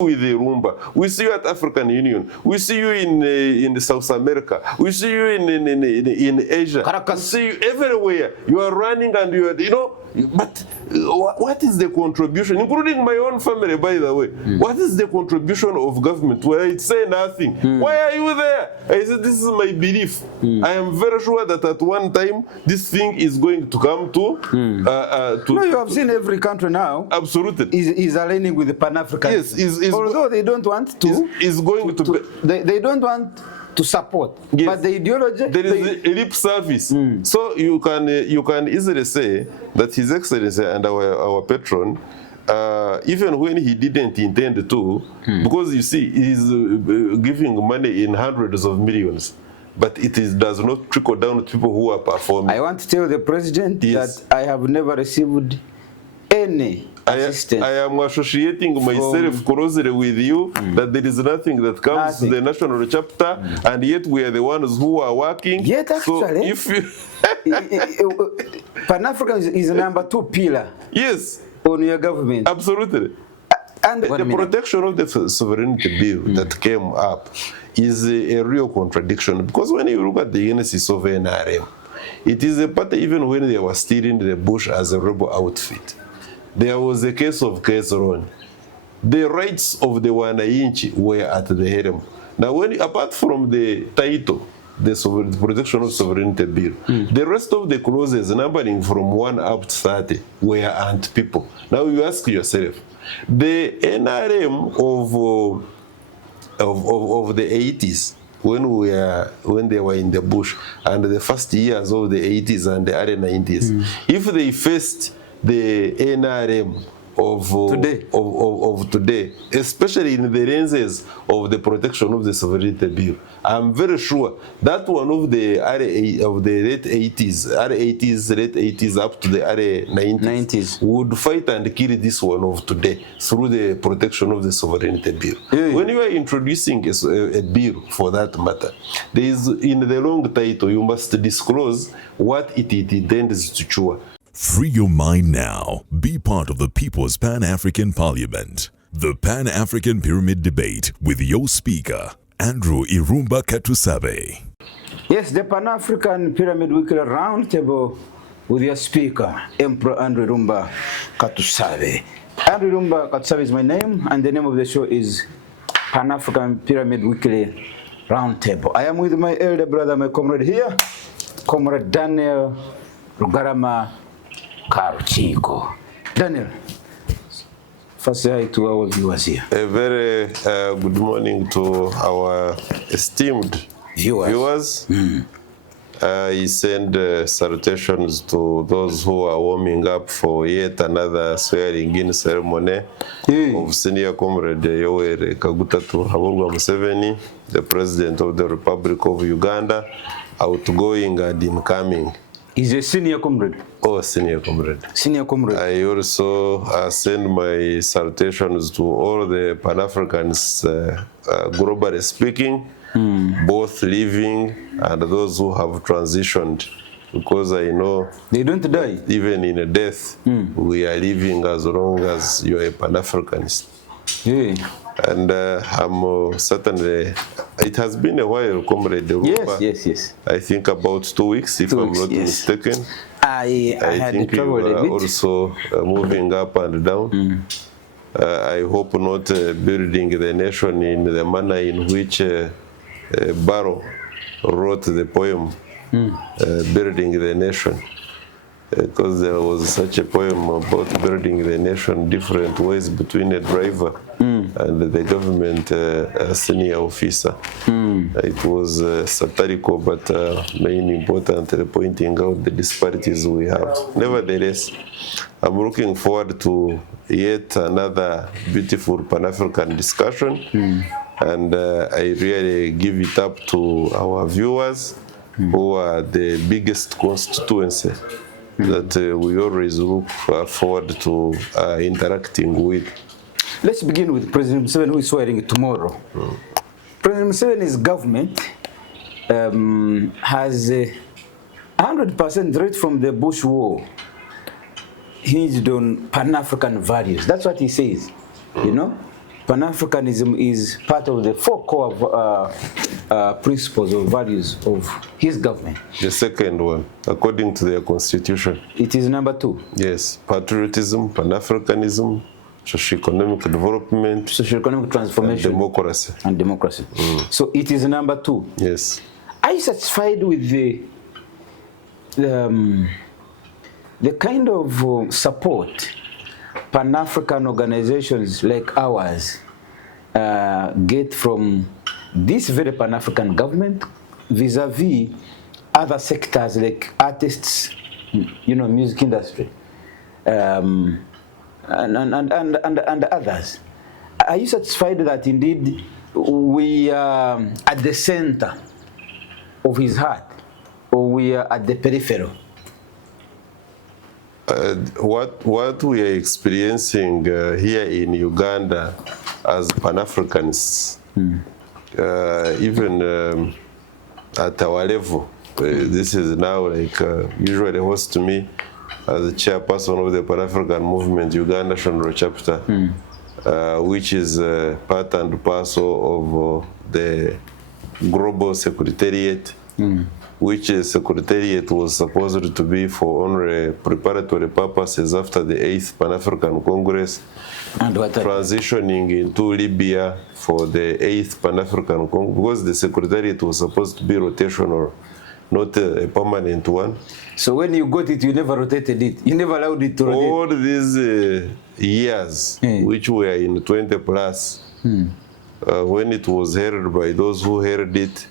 with the Irumba. We see you at African Union. We see you in South America. We see you in Asia. Caracas. We see you everywhere. You are running and you are, you know, but what is the contribution, including my own family, by the way? What is the contribution of government where it say nothing? Why are you there? I said, this is my belief. I am very sure that at one time this thing is going to come to. No, you have seen every country now. Absolutely. Is aligning with the Pan-Africanism. Yes, although they don't want to. Is going to they don't want to support, yes. But the ideology, there is a lip service. So you can easily say that His Excellency and our patron, even when he didn't intend to, because you see, he's giving money in hundreds of millions, but does not trickle down to people who are performing. I want to tell the president that I have never received any assistance. I am associating myself closely with you that there is nothing that comes to the national chapter, and yet we are the ones who are working. Yet actually, so if Pan-Africanism is number 2 pillar. Yes. On your government. Absolutely. And the protection of the sovereignty bill that came up is a real contradiction, because when you look at the genesis of NRM, it is a party even when they were still in the bush as a rebel outfit. There was a case of Kesron. The rights of the Wananchi were at the harem. Now, apart from the title, the protection of sovereignty bill, the rest of the clauses numbering from 1 up to 30 were anti-people. Now you ask yourself, the NRM of the 80s, when they were in the bush, and the first years of the 80s and the early 90s, if they faced the NRM of today, especially in the lenses of the protection of the sovereignty bill, I'm very sure that one of the late 80s up to the early 90s would fight and kill this one of today through the protection of the sovereignty bill. When you are introducing a bill for that matter, there is in the long title you must disclose what it intends to cure. Free your mind now. Be part of the People's Pan-African Parliament. The Pan-African Pyramid Debate with your speaker, Andrew Irumba Katusabe. Yes, the Pan-African Pyramid Weekly Roundtable with your speaker, Emperor Andrew Irumba Katusabe. Andrew Irumba Katusabe is my name, and the name of the show is Pan-African Pyramid Weekly Roundtable. I am with my elder brother, my comrade here, Comrade Daniel Rugarama Karuchiko. Daniel, first say hi to our viewers here. A very good morning to our esteemed viewers. I send salutations to those who are warming up for yet another swearing-in ceremony of Senior Comrade Yoweri Kaguta Museveni, the President of the Republic of Uganda, outgoing and incoming. He's a senior comrade. Oh, senior comrade. Senior comrade. I also send my salutations to all the Pan-Africans, globally speaking, both living and those who have transitioned, because I know they don't die. Even in a death, we are living as long as you are a Pan-Africanist. And I'm certainly, it has been a while, Comrade Irumba. Yes. I think about 2 weeks, if I'm not mistaken. I think you are also moving up and down. I hope not building the nation in the manner in which Barrow wrote the poem, Building the Nation. Because there was such a poem about building the nation different ways between a driver and the government senior officer. It was satirical, but main importantly pointing out the disparities we have. Nevertheless, I'm looking forward to yet another beautiful Pan-African discussion, and I really give it up to our viewers who are the biggest constituency that we always look forward to interacting with. Let's begin with President Museveni, who is swearing tomorrow. President Museveni's government has 100% right from the Bush War hinged on Pan-African values. That's what he says, you know. Pan-Africanism is part of the 4 core principles or values of his government. The second one, according to their constitution. It is number 2. Yes, patriotism, Pan-Africanism, socio-economic development, Socio-economic transformation, and democracy. So it is number 2. Yes. Are you satisfied with the kind of support Pan-African organizations like ours get from this very Pan-African government vis-a-vis other sectors like artists, music industry, and others? Are you satisfied that indeed we are at the center of his heart, or we are at the peripheral? What we are experiencing here in Uganda as Pan-Africanists, even at our level, this is now like usually hosts to me as the chairperson of the Pan-African Movement Uganda National Chapter, which is part and parcel of the Global Secretariat, which secretariat was supposed to be for only preparatory purposes after the 8th Pan-African Congress, and transitioning into Libya for the 8th Pan-African Congress, because the secretariat was supposed to be rotational, not a permanent one. So when you got it, you never rotated it? You never allowed it to rotate? All these years, which were in 20 plus, when it was held by those who held it,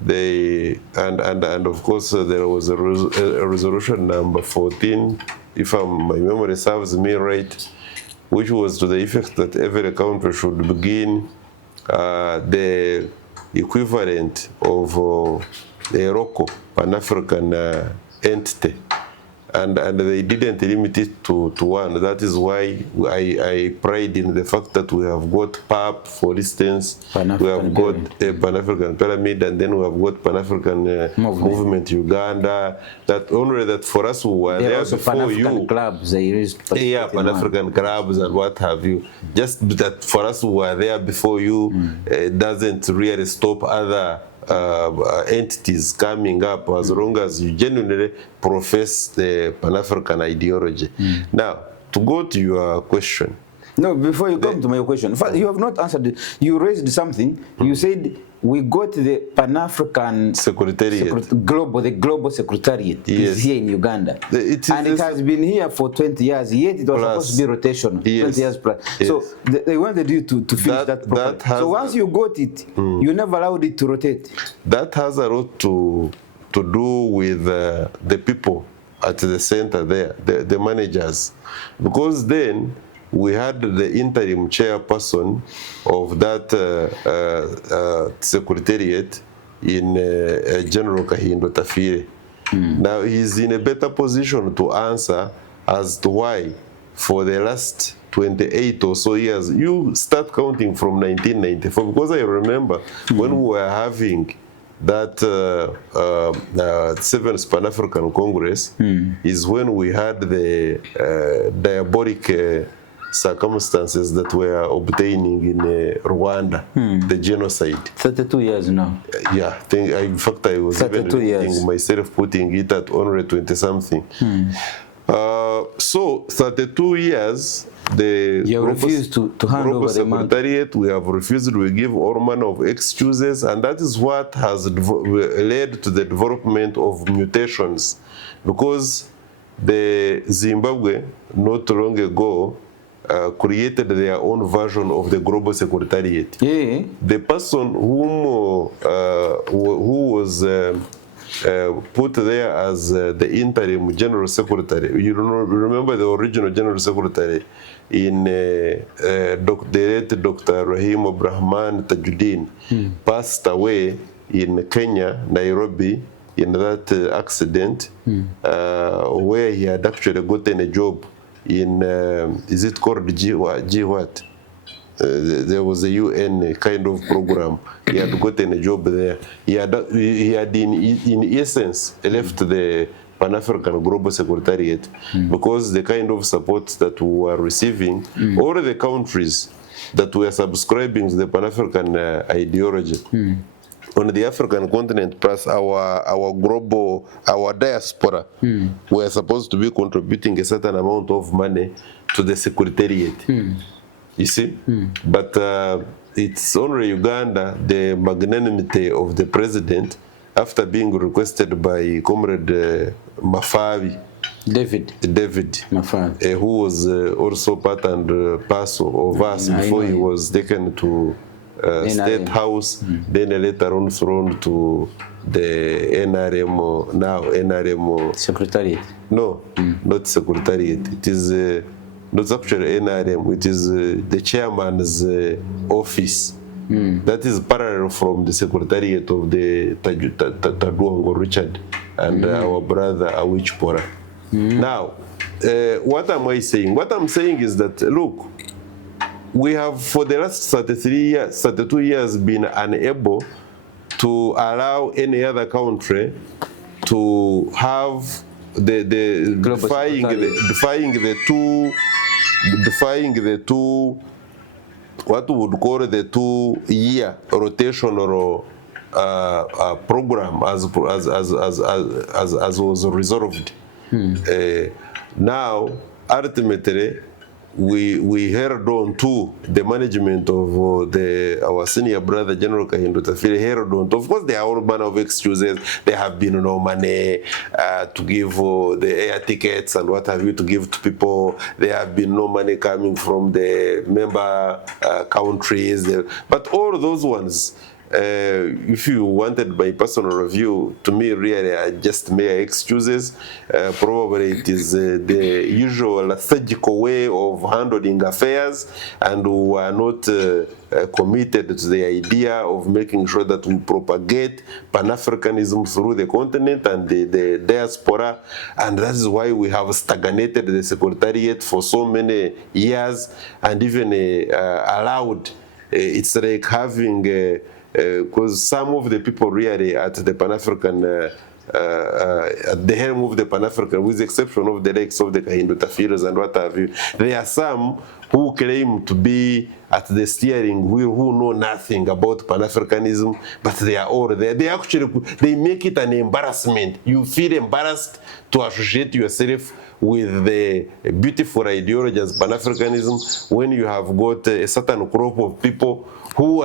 and of course there was a resolution number 14, if my memory serves me right, which was to the effect that every country should begin the equivalent of the local Pan-African entity. And they didn't limit it to one. That is why I pride in the fact that we have got PAP, for instance, we have got a Pan-African Pyramid, and then we have got Pan-African Movement Uganda. That only that for us who were there before you. Clubs, they used Pan-African clubs and what have you. Just that for us who were there before you, doesn't really stop other entities coming up as long as you genuinely profess the Pan-African ideology. Now, to go to your question. No, before you come to my question, you have not answered it. You raised something. You said we got the Pan-African Secretariat. the Global Secretariat is here in Uganda. It has been here for 20 years, yet it was supposed to be rotational, 20 years plus. Yes. So they wanted you to finish that properly. So once you got it, you never allowed it to rotate. That has a lot to do with the people at the center there, the managers. Because then, we had the interim chairperson of that secretariat in General Kahindo Tafire. Now he's in a better position to answer as to why for the last 28 or so years, you start counting from 1994, because I remember when we were having that 7th Pan-African Congress is when we had the diabolic circumstances that were obtaining in Rwanda, the genocide. 32 years now. Yeah, in fact I was even thinking myself putting it at only 20-something. So 32 years, the refused to hand over the Secretariat, we have refused, we give all manner of excuses, and that is what has led to the development of mutations, because the Zimbabwe not long ago created their own version of the Global Secretariat. The person who was put there as the interim General Secretary, you remember the original General Secretary in the late Dr. Rahim Abrahman Tajuddin, passed away in Kenya, Nairobi, in that accident, where he had actually gotten a job in, is it called GWAT? There was a UN kind of program. He had gotten a job there. He had in essence left the Pan-African Global Secretariat because the kind of support that we were receiving, all the countries that we are subscribing to the Pan-African ideology. On the African continent, plus our global, our diaspora, we are supposed to be contributing a certain amount of money to the secretariat. You see? But it's only Uganda, the magnanimity of the president, after being requested by Comrade Mafabi, David Mafabi, who was also part and parcel of us before he was taken to State House, then later on thrown to the NRM, now NRM Secretariat. No, not Secretariat. It is not actually NRM. It is the chairman's office. That is parallel from the Secretariat of the Taduango Richard and our brother Awich Pora. Now, what am I saying? What I'm saying is that, look, we have for the last 32 years been unable to allow any other country to have defying the two what we would call the 2-year rotational program as was resolved. Now, ultimately, we held on to the management of our senior brother, General Kahindo Tafiri, held on to. Of course, there are all manner of excuses. There have been no money to give the air tickets and what have you to give to people. There have been no money coming from the member countries. But all those ones, if you wanted my personal review, to me really are just mere excuses. Probably it is the usual surgical way of handling affairs, and we are not committed to the idea of making sure that we propagate Pan-Africanism through the continent and the diaspora, and that is why we have stagnated the Secretariat for so many years, and even allowed, it's like having because some of the people really at the Pan-African, at the helm of the Pan-African, with the exception of the likes of the Kahindo Tafiros and what have you, there are some who claim to be at the steering wheel who know nothing about Pan-Africanism, but they are all there. They make it an embarrassment. You feel embarrassed to associate yourself with the beautiful ideology as Pan-Africanism when you have got a certain crop of people who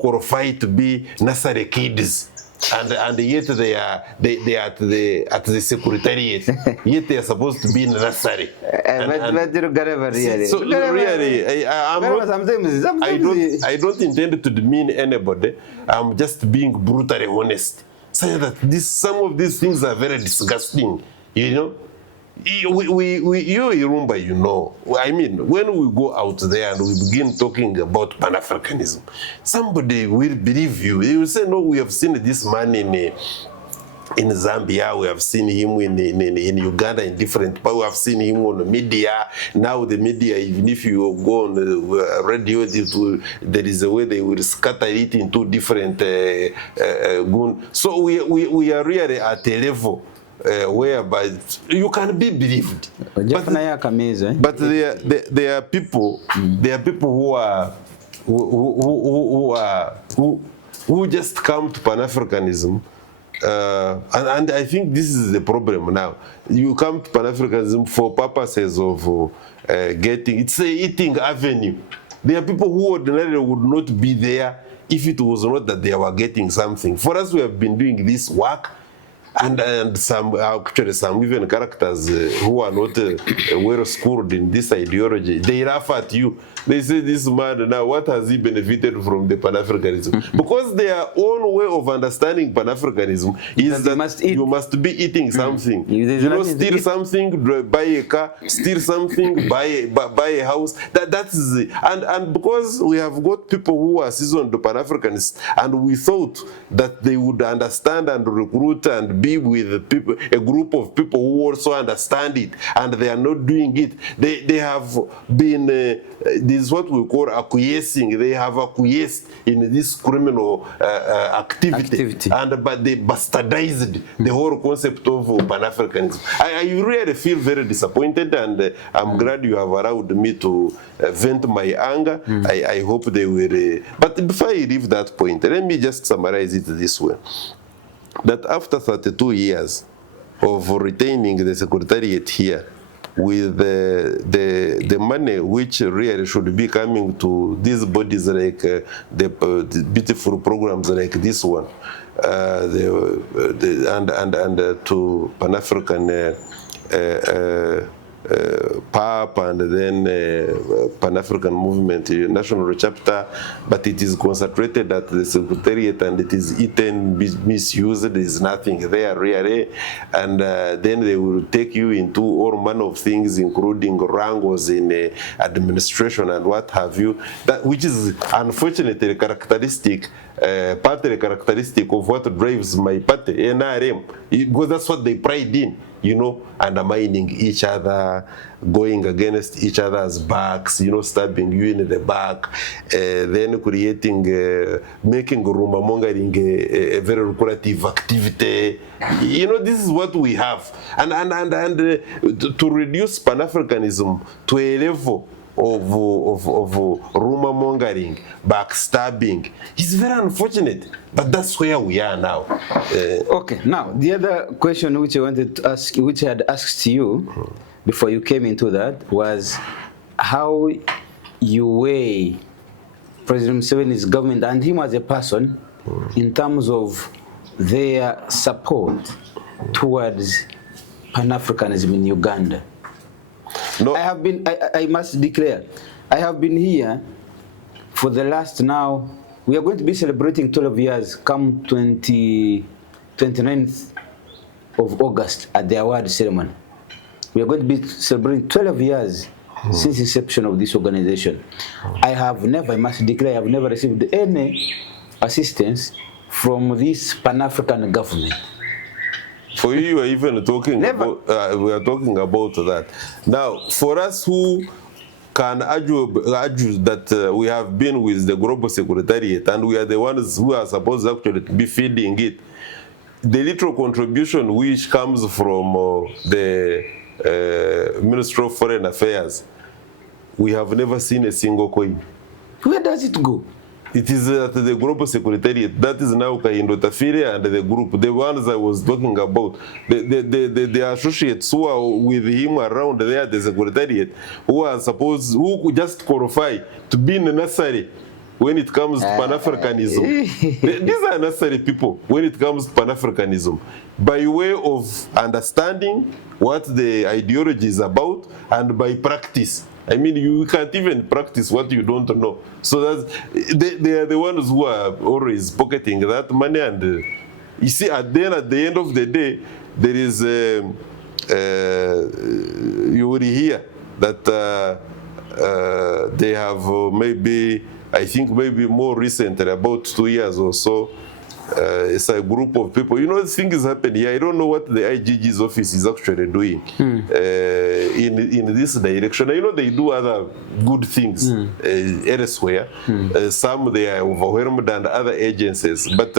qualify to be nursery kids, and yet they are at the Secretariat, yet they are supposed to be in nursery. So really, I don't intend to demean anybody. I'm just being brutally honest, saying that some of these things are very disgusting. You know. You Irumba, you know, I mean, when we go out there and we begin talking about Pan-Africanism, somebody will believe you. They will say, no, we have seen this man in Zambia, we have seen him in Uganda, in different, but we have seen him on the media. Now the media, even if you go on the radio, there is a way they will scatter it into different so we are really at a level whereby you can be believed. But there are people, who just come to Pan-Africanism, and I think this is the problem now. You come to Pan-Africanism for purposes of getting, it's a eating avenue. There are people who ordinarily would not be there if it was not that they were getting something. For us, we have been doing this work. And some even characters who are not well schooled in this ideology, they laugh at you. They say, this man now, what has he benefited from the Pan-Africanism? Because their own way of understanding Pan-Africanism is that you must be eating something. You know, steal something, buy a car, steal something, buy a house. That is it. And because we have got people who are seasoned Pan-Africanists, and we thought that they would understand and recruit and be with people, a group of people who also understand it, and they are not doing it. They have been, this is what we call acquiescing. They have acquiesced in this criminal activity. But they bastardized the whole concept of Pan-Africanism. I really feel very disappointed, and I'm glad you have allowed me to vent my anger. I hope they will. But before I leave that point, let me just summarize it this way. That after 32 years of retaining the secretariat here, with the money which really should be coming to these bodies, like the beautiful programs like this one, and to Pan-African PAP, and then Pan-African Movement National Chapter, but it is concentrated at the Secretariat and it is eaten, misused. There is nothing there really, and then they will take you into all manner of things, including wrangles in administration and what have you, that which is unfortunately characteristic, partly characteristic of what drives my party, NRM, because that's what they pride in. You know, undermining each other, going against each other's backs, you know, stabbing you in the back, then creating, making rumor mongering a very lucrative activity. You know, this is what we have. And to reduce Pan-Africanism to a level of rumor mongering, backstabbing, is very unfortunate. But that's where we are now. Okay, now the other question which I wanted to ask, which I had asked you before you came into that, was how you weigh President Museveni's government and him as a person in terms of their support towards Pan-Africanism in Uganda. No. I must declare, I have been here for the last now, we are going to be celebrating 12 years come 29th of August at the award ceremony. We are going to be celebrating 12 years since the inception of this organization. I have never, I must declare, I have never received any assistance from this Pan-African government. For you are even talking about, we are talking about that. Now, for us who can argue that we have been with the Global Secretariat and we are the ones who are supposed actually to be feeding it, the little contribution which comes from the Ministry of Foreign Affairs, we have never seen a single coin. Where does it go? It is at the Global Secretariat. That is now Kahindo Tafire and the group, the ones I was talking about, the associates who are with him around there at the Secretariat, who are supposed, who just qualify to be necessary when it comes to Pan-Africanism. These are necessary people when it comes to Pan-Africanism, by way of understanding what the ideology is about and by practice. I mean, you can't even practice what you don't know. So that's, they are the ones who are always pocketing that money. And you see, at the end of the day, there is, you will hear that they have maybe, I think maybe more recently, about 2 years or so, it's a group of people. You know, the thing is happening here. I don't know what the IGG's office is actually doing in this direction. You know, they do other good things elsewhere. Some they are overwhelmed and other agencies. But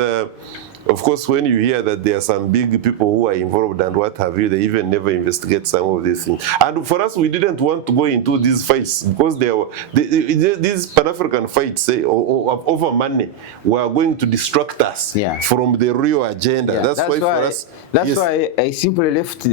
of course, when you hear that there are some big people who are involved and what have you, they even never investigate some of these things. And for us, we didn't want to go into these fights because these Pan-African fights over money were going to distract us from the real agenda. That's why for us... That's why I simply left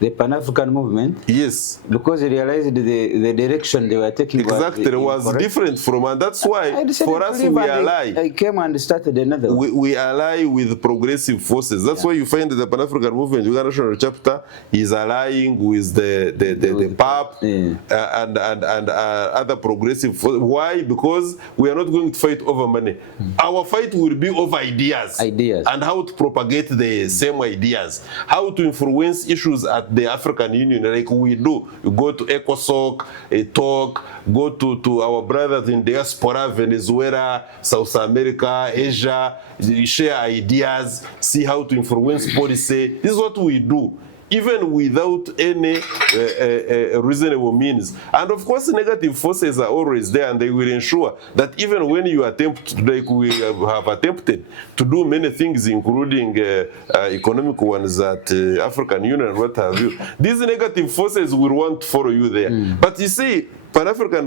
the Pan-African movement. Yes. Because they realized the direction they were taking exactly was different from, and that's why for us we ally. I came and started another one. We ally with progressive forces. That's why you find the Pan-African movement, Uganda National Chapter, is allying with the PAP and other progressive forces. Why? Because we are not going to fight over money. Our fight will be over ideas. And how to propagate the same ideas. How to influence issues at at the African Union like we do. You go to ECOSOC, talk, go to our brothers in diaspora, Venezuela, South America, Asia, share ideas, see how to influence policy. This is what we do, even without any reasonable means. And of course, negative forces are always there, and they will ensure that even when you attempt, like we have attempted to do many things, including economic ones at African Union and what have you, these negative forces will want to follow you there. But you see, Pan-African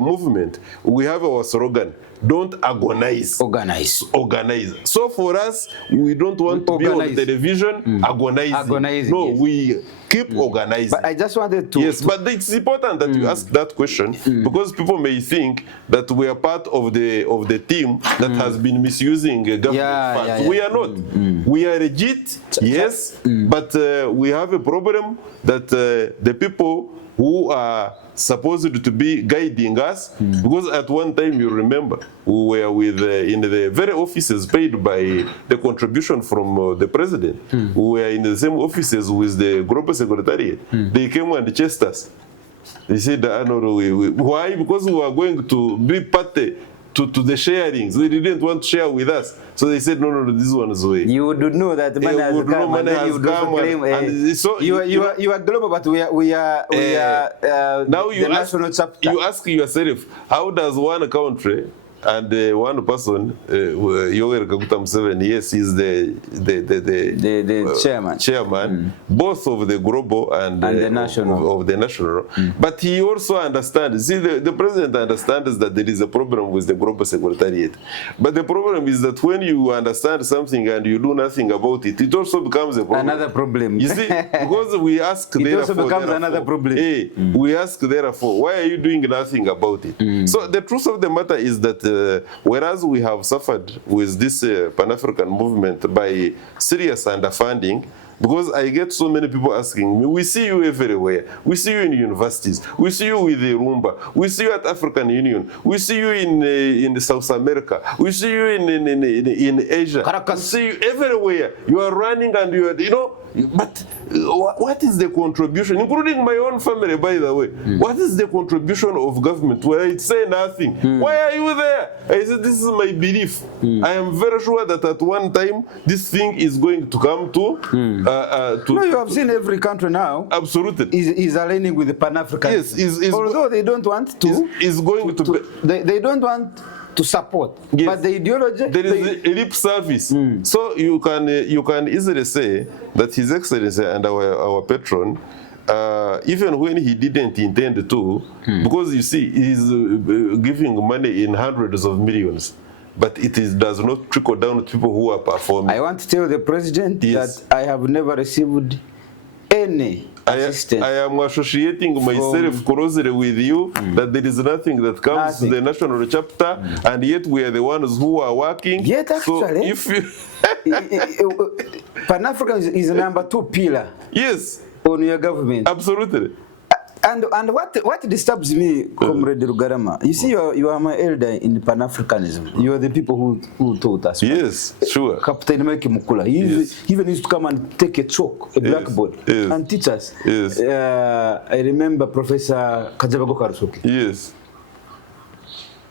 movement, we have our slogan, don't agonize. Organize. Organize. So for us, we don't want to be on television agonizing. No, yes. We keep organizing. But I just wanted to... Yes, but it's important that you ask that question because people may think that we are part of the team that has been misusing government funds. We are not. We are legit, yes, but we have a problem that the people who are supposed to be guiding us, because at one time, you remember, we were with in the very offices paid by the contribution from the president. We were in the same offices with the Global Secretariat. They came and chased us. They said, why? Because we were going to be party to the sharings. They didn't want to share with us. So they said, no, this one is way. You would know that money has come, and then you would also claim, so you are global, but we are now the national chapter. You ask yourself, how does one country and one person, Museveni, yes, he's the chairman, both of the global and the national. Of the national. But he also understands, see, the president understands that there is a problem with the global secretariat. But the problem is that when you understand something and you do nothing about it, it also becomes a problem. Another problem. You see, because we ask, it also becomes another problem. We ask, therefore, why are you doing nothing about it? So the truth of the matter is that whereas we have suffered with this Pan-African movement by serious underfunding, because I get so many people asking me, we see you everywhere. We see you in universities. We see you with the Irumba. We see you at African Union. We see you in South America. We see you in Asia. Caracas. We see you everywhere. You are running and you are, but what is the contribution, including my own family, by the way? What is the contribution of government? Where it say nothing. Why are you there? I said, this is my belief. I am very sure that at one time, this thing is going to come to... no, you have seen every country now. Absolutely. Is aligning with the Pan-African. Yes. Although they don't want to. Is going to they don't want to support. Yes. But the ideology... There is a lip service. So you can easily say that His Excellency and our patron, even when he didn't intend to, because you see, he's giving money in hundreds of millions, but it does not trickle down to people who are performing. I want to tell the president that I have never received any assistance. I am associating myself closely with you that there is nothing that comes to the national chapter, and yet we are the ones who are working. Yet actually, so if you Pan-African is the number 2 pillar. Yes. On your government. Absolutely. And what disturbs me, Comrade Rugarama, you see, you are my elder in Pan-Africanism. You are the people who taught us. Yes, sure. Captain Mike Mukula. He even used to come and take a chalk, a blackboard, and teach us. Yes. I remember Professor Kajabago Karusuki. Yes.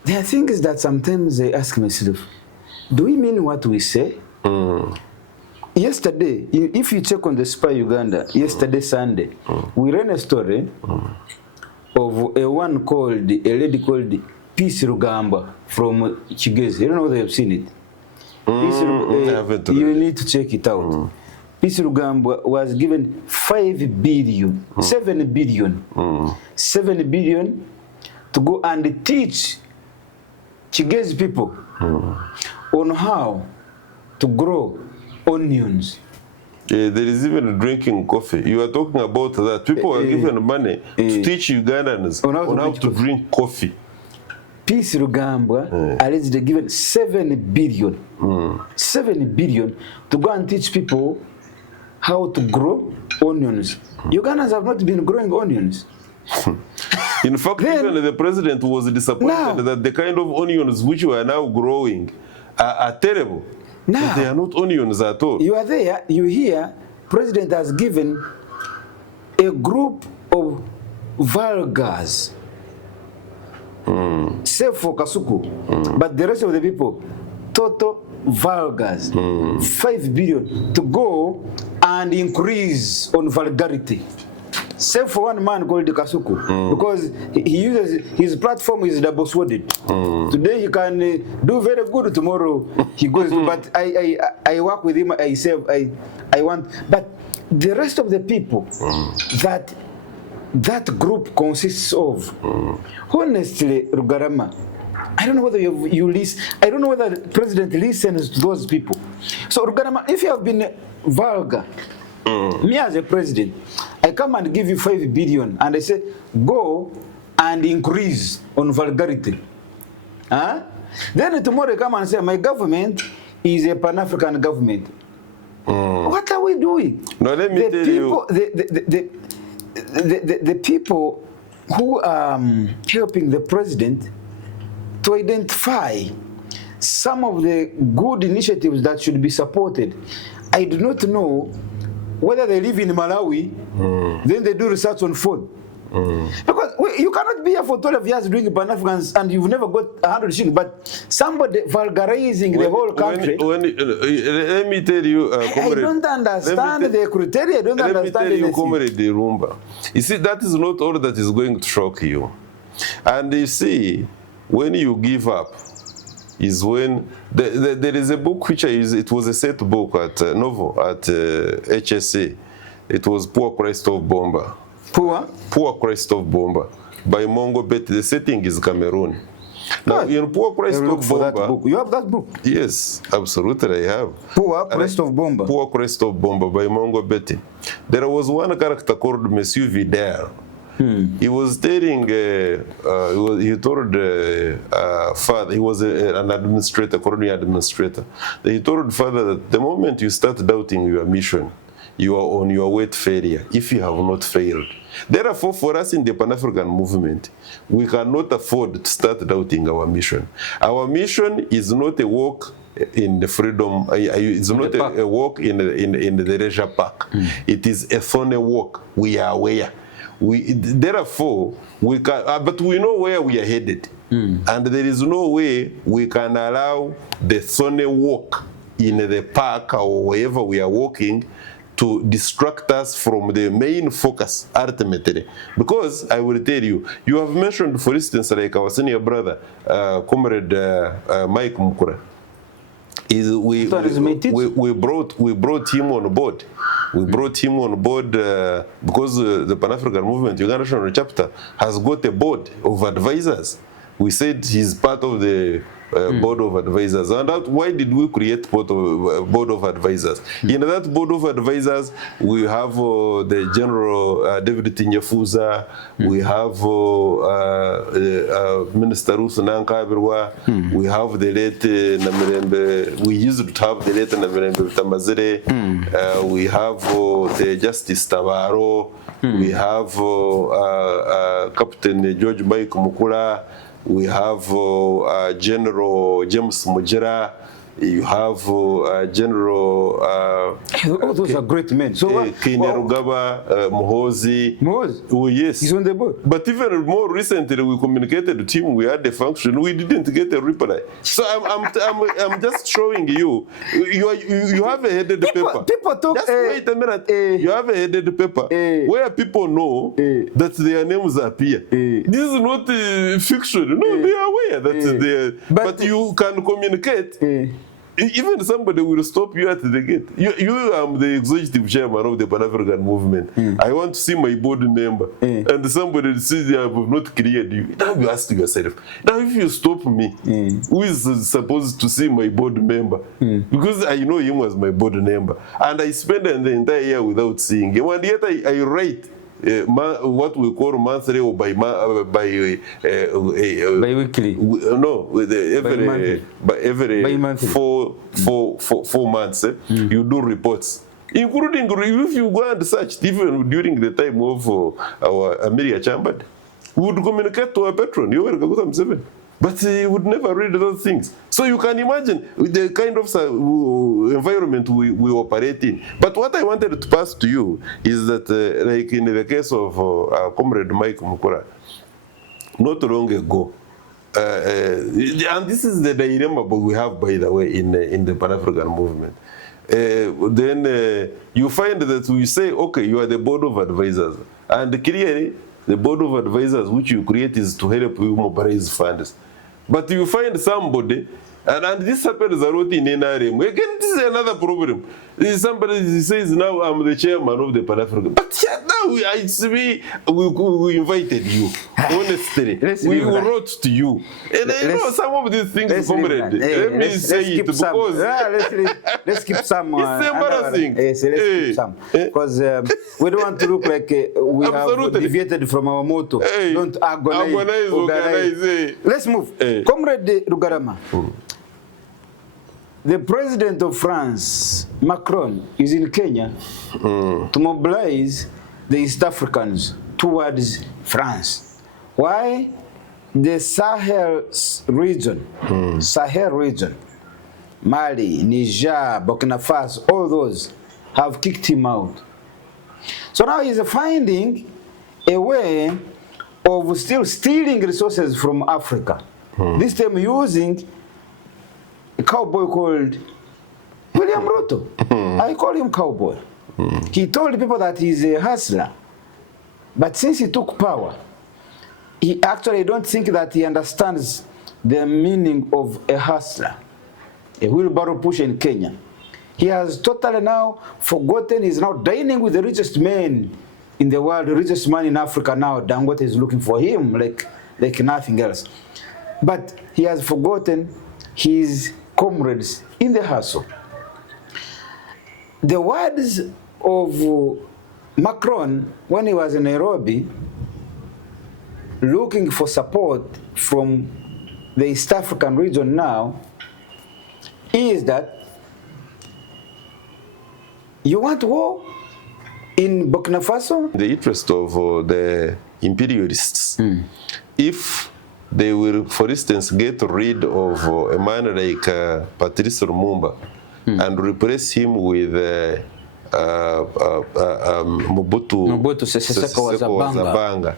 There are things that sometimes I ask myself, do we mean what we say? Yesterday, if you check on the Spy Uganda, yesterday Sunday, we ran a story of a lady called Peace Rugarama from Chigezi. I don't know whether you have seen it. You need to check it out. Peace Rugarama was given 5 billion, 7 billion, 7 billion to go and teach Chigezi people on how to grow onions. There is even drinking coffee. You are talking about that. People are given money to teach Ugandans on how to drink coffee. Peace Rugarama allegedly given 7 billion. 7 billion to go and teach people how to grow onions. Ugandans have not been growing onions. In fact, even the president was disappointed that the kind of onions which we are now growing are terrible. Now, they are not onions at all. You are there, you hear, President has given a group of vulgars, save for Kasuku, but the rest of the people, total vulgars, 5 billion to go and increase on vulgarity. Save for one man called Kasuku, because he uses his platform is double-sworded. Today he can do very good, tomorrow he goes. But I work with him. I say I want. But the rest of the people that group consists of, honestly, Rugarama, I don't know whether you listen. I don't know whether the president listens to those people. So Rugarama, if you have been vulgar, me as a president, I come and give you 5 billion and I say, go and increase on vulgarity. Huh? Then tomorrow I come and say, my government is a Pan-African government. What are we doing? No, let me tell you. The people who are helping the president to identify some of the good initiatives that should be supported. I do not know whether they live in Malawi, then they do research on food. Because you cannot be here for 12 years doing Pan-Africans and you've never got 100 shillings, but somebody vulgarizing the whole country. Let me tell you, I don't understand the criteria. I don't understand anything. Let me tell you, Comrade Irumba. You see, that is not all that is going to shock you. And you see, when you give up, is when there is a book which I use. It was a set book at Novo at HSC. It was Poor Christophe Bomba. Poor Christophe Bomba by Gov't. The setting is Cameroon. Now, in Poor Christophe Bomba, you have that book? Yes, absolutely, I have. Poor Christophe Bomba. Poor Christophe Bomba by Gov't. There was one character called Monsieur Vidal. He was telling, he told father, he was an administrator, colonial administrator. He told father that the moment you start doubting your mission, you are on your way to failure, if you have not failed. Therefore, for us in the Pan-African movement, we cannot afford to start doubting our mission. Our mission is not a walk in the freedom, it's not a walk in the leisure park. It is a thorny walk. We are aware. Therefore, we can, but we know where we are headed. And there is no way we can allow the thorny walk in the park or wherever we are walking to distract us from the main focus ultimately. Because I will tell you, you have mentioned, for instance, like our senior brother, Comrade Mike Mukura. We brought him on board. We brought him on board because the Pan-African Movement, Uganda National Chapter, has got a board of advisors. We said he's part of the board of advisors. And why did we create board of advisors? In that board of advisors, we have the General David Tinyefuza, we have Minister Ruth Nankabirwa, we have the late Namirembe, we used to have the late Namirembe Tamazere, we have the Justice Tabaro, we have Captain George Mike Mukula, we have General James Mujera, you have General... all those are great men. So Rugaba, Mohozi. Oh, yes. He's on the board. But even more recently, we communicated to him, we had a function, we didn't get a reply. So I'm just showing you, you have a headed paper. People talk... Just wait a minute. You have a headed paper where people know that their names appear. This is not fiction. No, they are aware that they are... But you can communicate. Even somebody will stop you at the gate. You am the executive chairman of the Pan-African Movement. I want to see my board member. And somebody says they have not cleared you. Now you ask yourself, now if you stop me, who is supposed to see my board member? Because I know him as my board member. And I spend the entire year without seeing him. And yet I write what we call monthly or bi-weekly. No, every 4 months, you do reports, including if you go and search, even during the time of our Amelia Chambard, we would communicate to our patron, Museveni. but he would never read those things. So you can imagine the kind of environment we operate in. But what I wanted to pass to you is that, like in the case of our comrade Mike Mukura, not long ago, and this is the dilemma we have, by the way, in the Pan-African movement. Then you find that we say, okay, you are the board of advisors, and clearly the board of advisors which you create is to help you mobilize funds. But you find somebody, and this happens a lot in NRM. Again, this is another problem. Somebody says, now I'm the chairman of the Pan-African. But now we invited you. Honestly, we wrote to you. And I know some of these things, comrade. Let me say it because... let's keep some... it's embarrassing. Let's keep some. Because we don't want to look like we have deviated from our motto. Don't agonize, organize. Let's move. Comrade Rugarama. The president of France, Macron, is in Kenya to mobilize the East Africans towards France. Why? The Sahel region, Mali, Niger, Burkina Faso, all those have kicked him out. So now he's finding a way of still stealing resources from Africa. This time using a cowboy called William Ruto. I call him cowboy. He told people that he's a hustler. But since he took power, he actually don't think that he understands the meaning of a hustler. A wheelbarrow pusher in Kenya. He has totally now forgotten, he's now dining with the richest man in the world, the richest man in Africa now. Gov't is looking for him like nothing else. But he has forgotten his comrades in the hustle. The words of Macron when he was in Nairobi looking for support from the East African region now is that you want war in Burkina Faso? The interest of the imperialists, if they will, for instance, get rid of a man like Patrice Lumumba and replace him with Mobutu Sese Seko Wazabanga.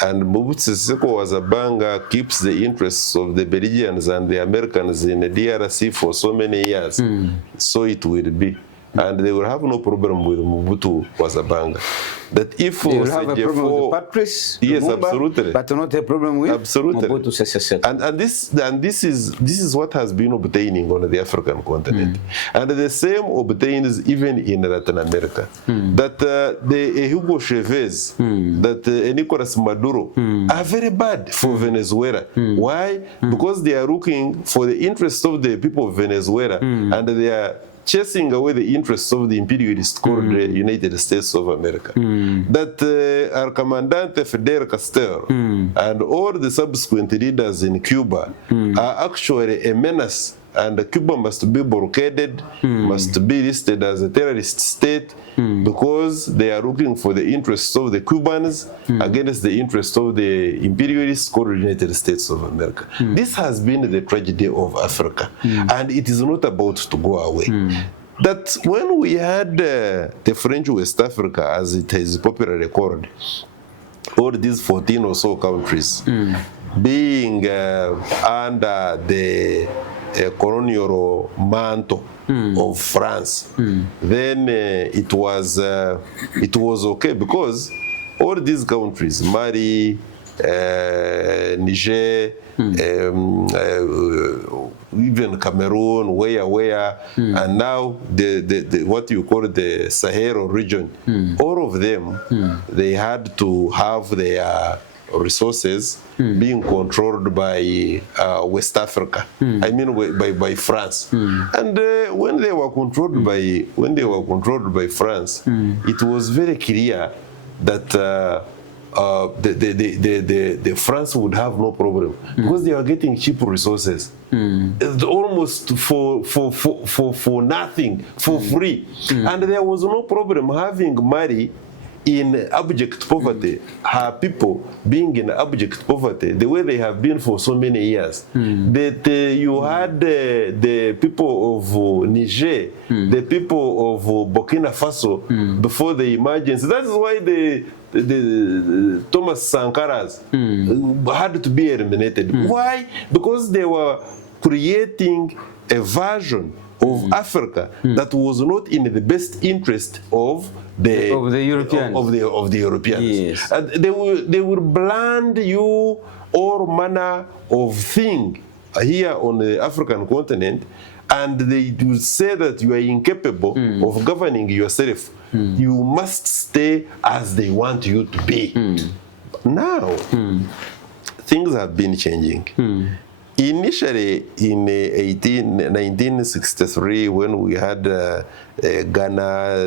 And Mobutu Sese Seko Wazabanga keeps the interests of the Belgians and the Americans in the DRC for so many years. So it will be. And they will have no problem with Mobutu Wazabanga. That if they will have a problem with Patrice Lumumba, yes, absolutely, but not a problem with Mobutu Sese Seko. And this is what has been obtaining on the African continent, and the same obtains even in Latin America. That the Hugo Chavez, that Nicolas Maduro are very bad for Venezuela. Why? Because they are looking for the interests of the people of Venezuela, and they are chasing away the interests of the imperialists called the United States of America. That our Commandante Fidel Castro and all the subsequent leaders in Cuba are actually a menace, and Cuba must be blockaded, must be listed as a terrorist state, because they are looking for the interests of the Cubans against the interests of the imperialists called the United States of America. This has been the tragedy of Africa, and it is not about to go away. That when we had the French West Africa, as it is popularly called, all these 14 or so countries being under the colonial mantle of France, then it was okay, because all these countries, Mali, Niger, even Cameroon, where, and now the what you call the Sahel region, all of them, they had to have their resources being controlled by West Africa. I mean by France. And when they were controlled by France, it was very clear that the France would have no problem, because they are getting cheap resources, almost for nothing, for free, and there was no problem having Mali in abject poverty, her people being in abject poverty, the way they have been for so many years, that you had the people of Niger, the people of Burkina Faso before the emergence. That is why the Thomas Sankaras had to be eliminated. Why? Because they were creating a version of Africa that was not in the best interest of the Europeans. Of the Europeans. Yes. And they will brand you all manner of thing here on the African continent, and they will say that you are incapable of governing yourself. You must stay as they want you to be. Now, things have been changing. Initially, in 1963, when we had Ghana,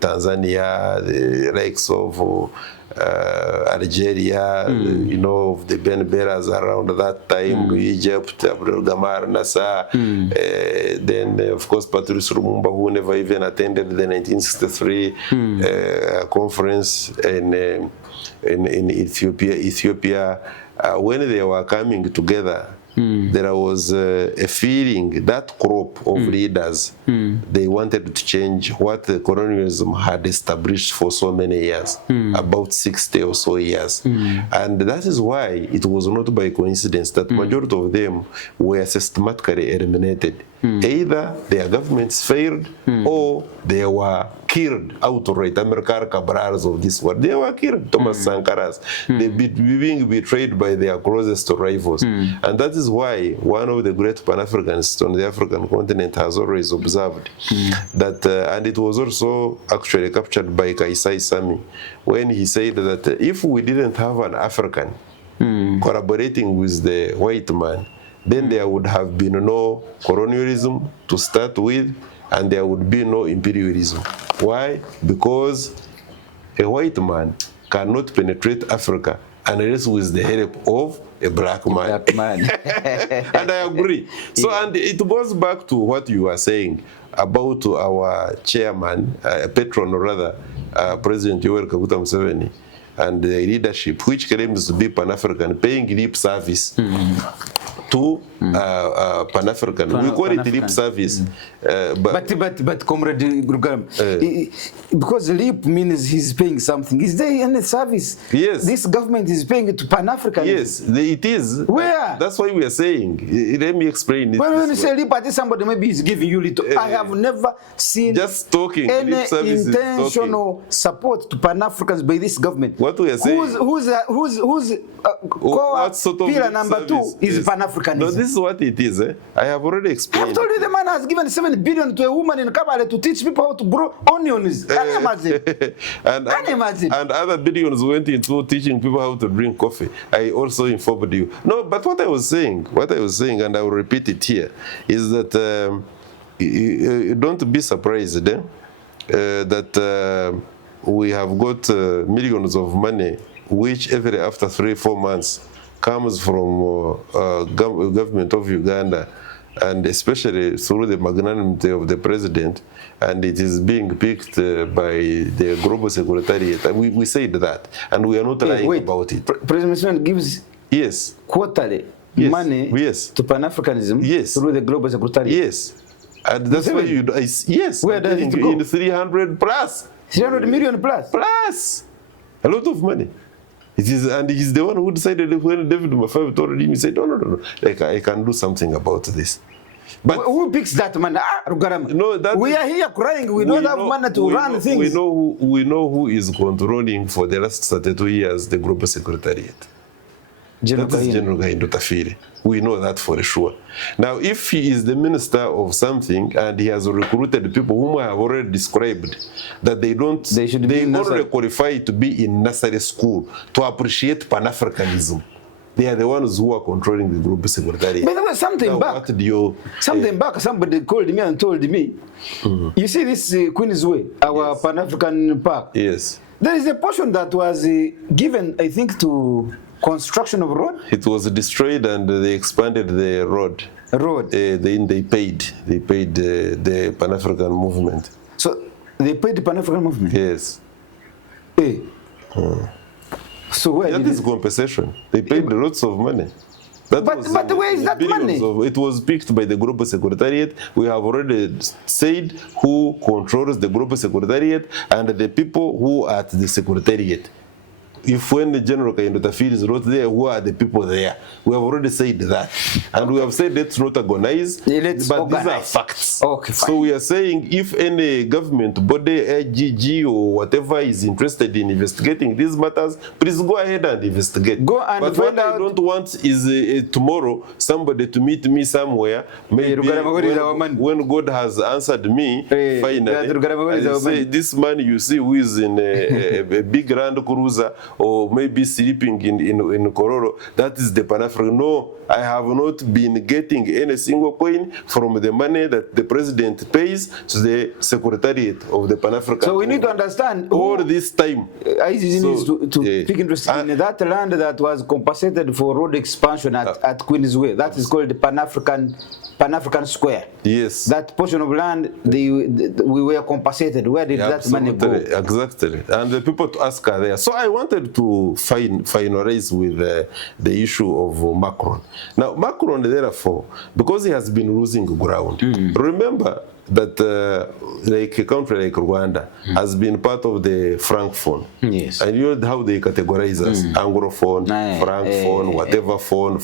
Tanzania, the likes of Algeria, you know, the Ben Beras around that time, Egypt, Rugarama, Nasser, then of course Patrice Lumumba, who never even attended the 1963 conference in Ethiopia. When they were coming together, there was a feeling that crop of leaders, they wanted to change what the colonialism had established for so many years, about 60 or so years. And that is why it was not by coincidence that majority of them were systematically eliminated. Either their governments failed or they were killed outright. American Cabrals of this world, they were killed. Thomas Sankaras, they being betrayed by their closest rivals. And that is why one of the great Pan-Africanists on the African continent has always observed that, and it was also actually captured by Kaisai Sami, when he said that if we didn't have an African collaborating with the white man, then there would have been no colonialism to start with, and there would be no imperialism. Why? Because a white man cannot penetrate Africa unless with the help of a black man. And I agree. So, and it goes back to what you were saying about our chairman, patron rather, President Gov't Museveni, and the leadership, which claims to be Pan-African, paying lip service to Pan-African. We call it lip service. But Comrade Rugarama, because lip means he's paying something. Is there any service? Yes. This government is paying it to Pan-African. Yes, it is. Where? That's why we are saying. Let me explain it. When you say lip, I think somebody maybe is giving you little. I have never seen just talking. any lip service intentional support to Pan-Africans by this government. What we are saying. What sort of pillar lip number service 2 is Pan-Africanism. No, this is what it is. I have already explained. I've told you the man has given 7 billion to a woman in Kabale to teach people how to grow onions. Can you imagine? And other billions went into teaching people how to drink coffee. I also informed you. No, but what I was saying, and I will repeat it here, is that don't be surprised that we have got millions of money, which every after 3-4 months comes from government of Uganda, and especially through the magnanimity of the president, and it is being picked by the Global Secretariat. We said that, and we are not lying about it. President Museveni gives quarterly money to Pan-Africanism through the Global Secretariat. Yes, and that's why you. Yes, where does it go? In 300 plus. 300 million plus. Plus, a lot of money. It is, and he's the one who decided when David Mafai told him, he said, no, I can do something about this. But who picks that money? Rugarama. No, we are here crying. We don't have money to run things. We know who is controlling for the last 32 years the Global Secretariat. That is General Kahindo Tafire. We know that for sure. Now, if he is the minister of something and he has recruited people whom I have already described, that they already qualify to be in nursery school to appreciate Pan-Africanism. They are the ones who are controlling the Global Secretariat. But there was something back. Somebody called me and told me, you see this Queen's Way, our Pan-African park? Yes. There is a portion that was given, I think, to construction of road. It was destroyed and they expanded the road. Then they paid the Pan-African movement. So they paid the Pan-African movement? Yes. Eh. So where That did is compensation. They paid lots of money. But where is that money? It was picked by the Global Secretariat. We have already said who controls the Global Secretariat and the people who are at the Secretariat. If when the General Kayindota feels wrote there, who are the people there? We have already said that. And we have said let's not agonize, but these are facts. Okay, fine. So we are saying if any government body, AGG or whatever is interested in investigating these matters, please go ahead and investigate. Go and but find what out. I don't want is tomorrow somebody to meet me somewhere, maybe when God has answered me, finally, and say, this man you see who is in a big Land Cruiser, or maybe sleeping in Kororo, that is the Pan-African. No, I have not been getting any single coin from the money that the president pays to the Secretariat of the Pan-African. So we need to understand all this time. ICC needs to take interest in that land that was compensated for road expansion at Queen's Way. That is called the Pan-African Square. Yes. That portion of land, we were compensated. Where did that money go? Exactly. And the people to ask are there. So I wanted to finalize with the issue of Macron. Now, Macron, therefore, because he has been losing ground, remember that like a country like Rwanda has been part of the Francophone. Yes. And you know how they categorize us, Anglophone, Francophone, whatever phone,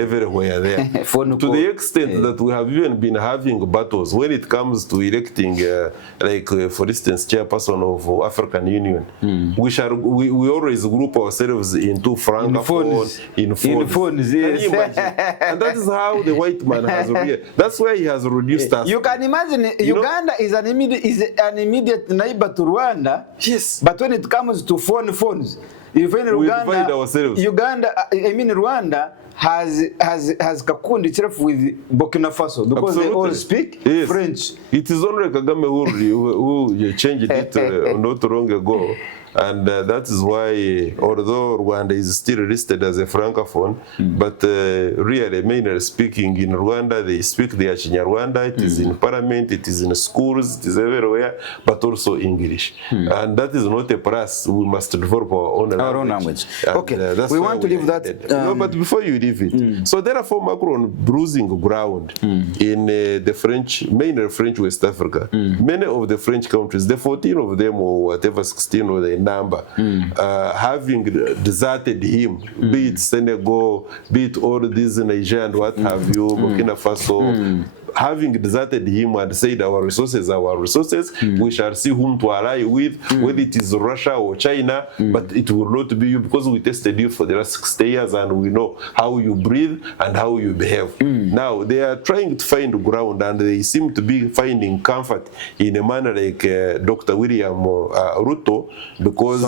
everywhere there. To the extent that we have even been having battles when it comes to electing, for instance, chairperson of African Union. We always group ourselves into Francophone, in phones. Yes. Can you imagine? And that is how the white man has that's why he has reduced us. You can imagine Uganda is an immediate neighbor to Rwanda. Yes. But when it comes to phones, you find Rwanda has cocooned itself with Burkina Faso because they all speak French. It is only Kagame who changed it not long ago. And that is why, although Rwanda is still listed as a francophone, but really, mainly speaking in Rwanda, they speak the Kinyarwanda. It is in parliament, it is in schools, it is everywhere, but also English. And that is not a plus. We must develop our own language. Okay, we want to leave that. No, but before you leave it, so therefore Macron bruising ground in the French, mainly French West Africa. Many of the French countries, the 14 of them or whatever, 16 or the number, having deserted him, be it Senegal, be it all these Nigeria and what have you, Burkina Faso, having deserted him and said our resources, we shall see whom to ally with, whether it is Russia or China, but it will not be you because we tested you for the last 60 years and we know how you breathe and how you behave. Now, they are trying to find ground and they seem to be finding comfort in a manner like Dr. William Ruto, because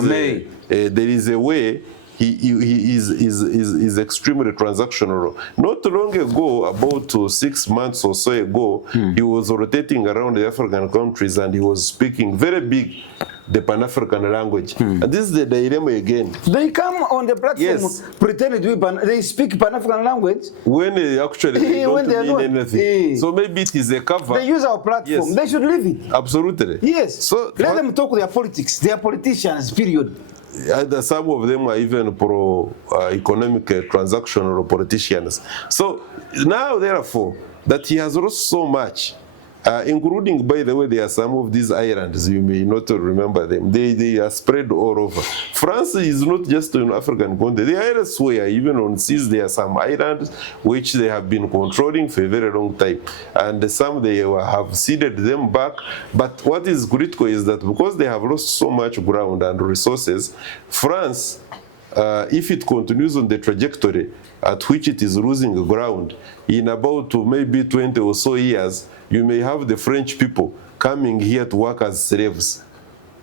there is a way he is extremely transactional. Not long ago, about 6 months or so ago, he was rotating around the African countries and he was speaking very big the Pan-African language. And this is the dilemma again. They come on the platform pretending to be they speak Pan-African language when they actually don't mean anything. So maybe it is a cover. They use our platform. They should leave it. Absolutely. Yes. So let them talk their politics. They are politicians, period. Some of them are even pro-economic transactional politicians. So now, therefore, that he has lost so much, including, by the way, there are some of these islands, you may not remember them. They are spread all over. France is not just an African continent. They are elsewhere, even on seas, there are some islands which they have been controlling for a very long time. And some they have ceded them back. But what is critical is that because they have lost so much ground and resources, France, if it continues on the trajectory at which it is losing ground, in about maybe 20 or so years, you may have the French people coming here to work as slaves.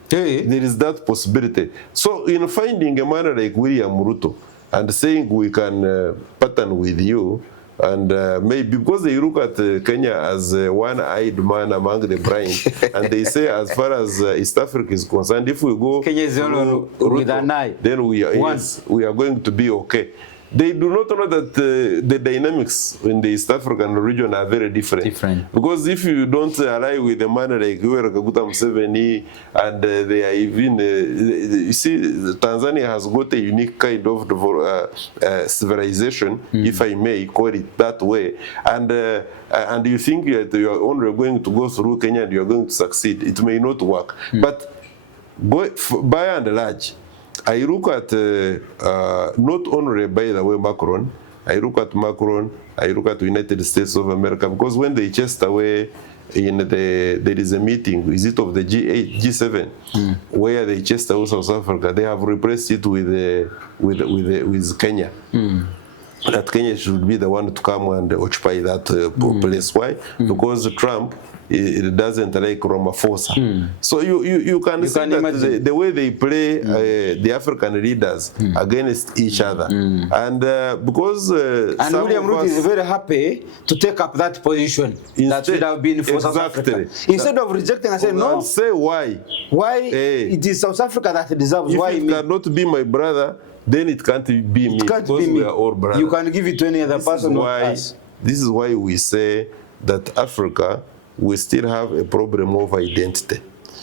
There is that possibility. So in finding a man like William Ruto and saying we can pattern with you, and maybe because they look at Kenya as a one-eyed man among the blind, and they say as far as East Africa is concerned, if we go Kenya is with an eye, then we are going to be okay. they do not know that the dynamics in the East African region are very different. Because if you don't ally with a man like Gov't Museveni, and they are even, you see, Tanzania has got a unique kind of civilization, if I may call it that way, and you think that you are only going to go through Kenya and you are going to succeed, it may not work. But by and large, I look at not only, by the way, Macron, I look at Macron, I look at the United States of America, because when they chased away there is a meeting, is it of the G8, G7, where they chased away South Africa, they have replaced it with Kenya. That Kenya should be the one to come and occupy that place. Why? Because Trump, it doesn't like Ramaphosa. So you can see that the way they play the African leaders against each other. And because and William Ruto is very happy to take up that position that should have been for South Africa. Instead of rejecting and saying no. And say why. Why it is South Africa that deserves. If why it cannot be my brother, then it can't be me. It can't be me. We are all brothers. You can give it to any other person. This is why we say that Africa, we still have a problem of identity.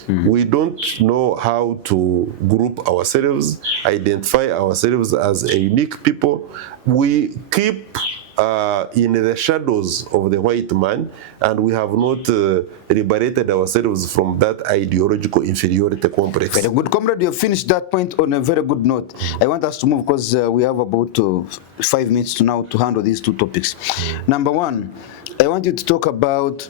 We don't know how to group ourselves, identify ourselves as a unique people. We keep in the shadows of the white man, and we have not liberated ourselves from that ideological inferiority complex. Very good, comrade. You have finished that point on a very good note. I want us to move because we have about 5 minutes now to handle these two topics. Number one, I want you to talk about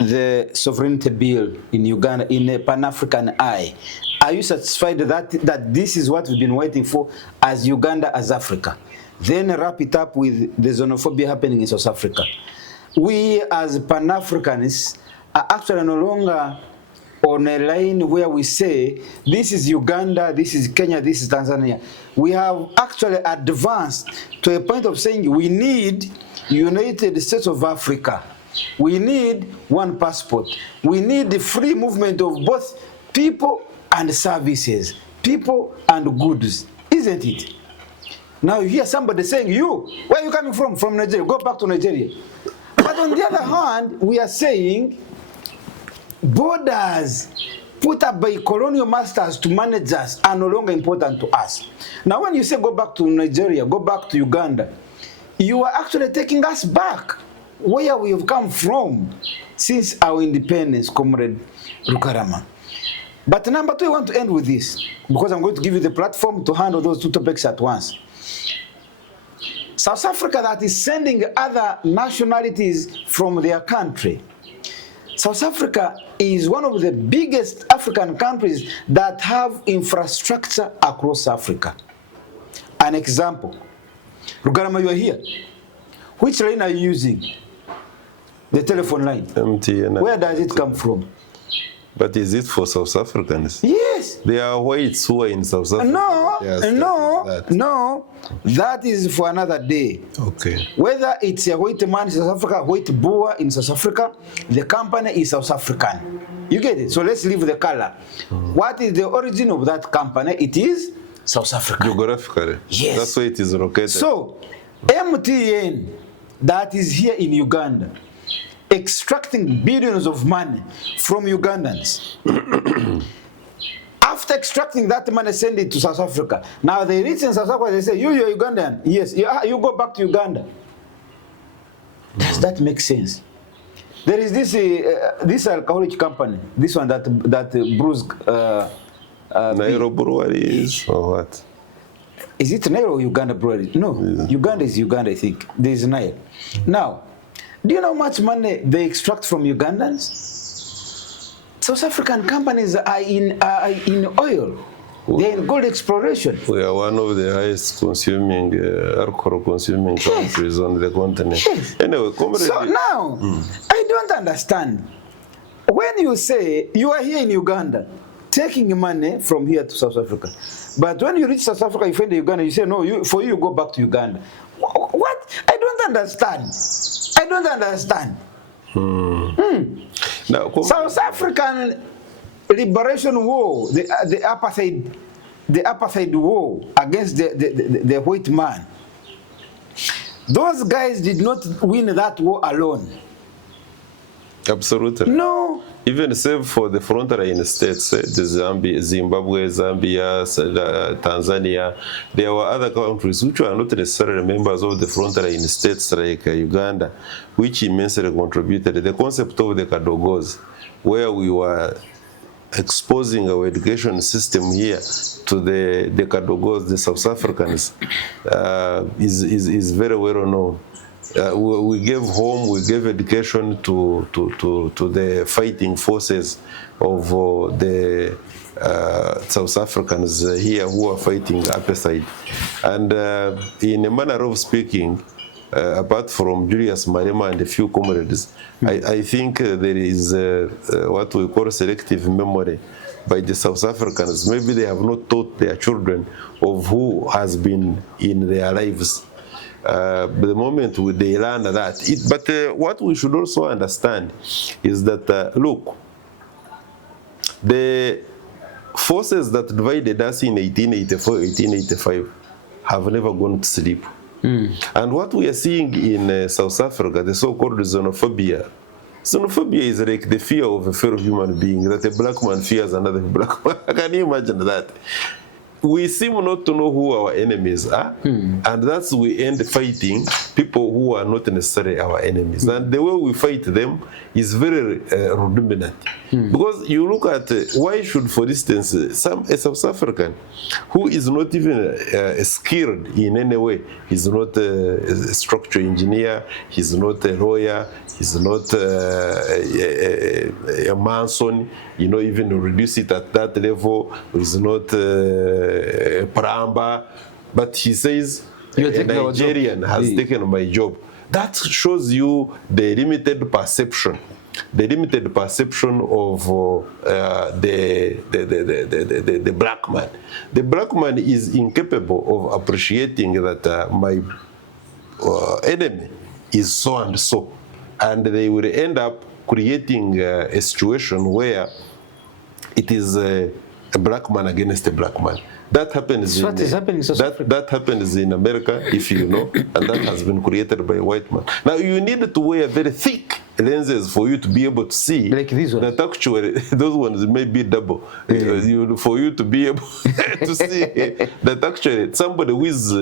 the sovereignty bill in Uganda in a Pan-African eye. Are you satisfied that this is what we've been waiting for as Uganda, as Africa? Then wrap it up with the xenophobia happening in South Africa. We as Pan-Africanists are actually no longer on a line where we say this is Uganda, this is Kenya, this is Tanzania. We have actually advanced to a point of saying we need United States of Africa. We need one passport. We need the free movement of both people and services, people and goods, isn't it? Now you hear somebody saying, where are you coming from? From Nigeria, go back to Nigeria. But on the other hand, we are saying borders put up by colonial masters to manage us are no longer important to us. Now when you say go back to Nigeria, go back to Uganda, you are actually taking us back where we have come from since our independence, Comrade Rugarama. But number two, I want to end with this, because I'm going to give you the platform to handle those two topics at once. South Africa that is sending other nationalities from their country. South Africa is one of the biggest African countries that have infrastructure across Africa. An example, Rugarama, you are here. Which line are you using? The telephone line. MTN. Where does it come from? But is it for South Africans? Yes. There are whites who are in South Africa. No, that is for another day. Okay. Whether it's a white man in South Africa, white boer in South Africa, the company is South African. You get it? So let's leave the color. What is the origin of that company? It is South Africa. Geographically. Yes. That's where it is located. So, MTN that is here in Uganda, extracting billions of money from Ugandans. After extracting that money, send it to South Africa. Now they reach in South Africa, they say, you're Ugandan. Yes, you go back to Uganda. Does that make sense? There is this alcoholic company, this one that brews... Nairo breweries or what? Is it Nairo or Uganda breweries? No, yeah. Uganda is Uganda, I think. There is Nairo. Now, do you know how much money they extract from Ugandans? South African companies are in oil. They're in gold exploration. We are one of the highest consuming, alcohol consuming countries on the continent. Yes. Anyway, so now, I don't understand. When you say you are here in Uganda, taking money from here to South Africa, but when you reach South Africa, you find Uganda, you say, no, for you go back to Uganda. What? I don't understand. I don't understand. Now, South African liberation war, the apartheid war against the white man, Those guys did not win that war alone. Absolutely. No. Even save for the frontline states, the Zimbabwe, Zambia, Tanzania, there were other countries which were not necessarily members of the frontline states like Uganda, which immensely contributed. The concept of the Kadogos, where we were exposing our education system here to the Kadogos, the South Africans, is very well known. We gave home, we gave education to the fighting forces of the South Africans here who are fighting apartheid. And in a manner of speaking, apart from Julius Malema and a few comrades, I think there is what we call selective memory by the South Africans. Maybe they have not taught their children of who has been in their lives. The moment they learn that. But what we should also understand is that, look, the forces that divided us in 1884, 1885 have never gone to sleep. And what we are seeing in South Africa, the so-called xenophobia, xenophobia is like the fear of a fellow human being, that a black man fears another black man. Can you imagine that? We seem not to know who our enemies are, and that's we end fighting people who are not necessarily our enemies. And the way we fight them is very rudimentary. Because you look at why should, for instance, a South African who is not even skilled in any way, he's not a structural engineer, he's not a lawyer, he's not a mason, you know, even reduce it at that level, he's not a plumber, but he says a Nigerian has taken my job. That shows you the limited perception of the black man. The black man is incapable of appreciating that my enemy is so and so, and they will end up creating a situation where it is a black man against a black man. That happens that happens in America, if you know, and that has been created by a white man. Now you need to wear very thick lenses for you to be able to see like these ones. That actually those ones may be double for you to be able to see that actually somebody who is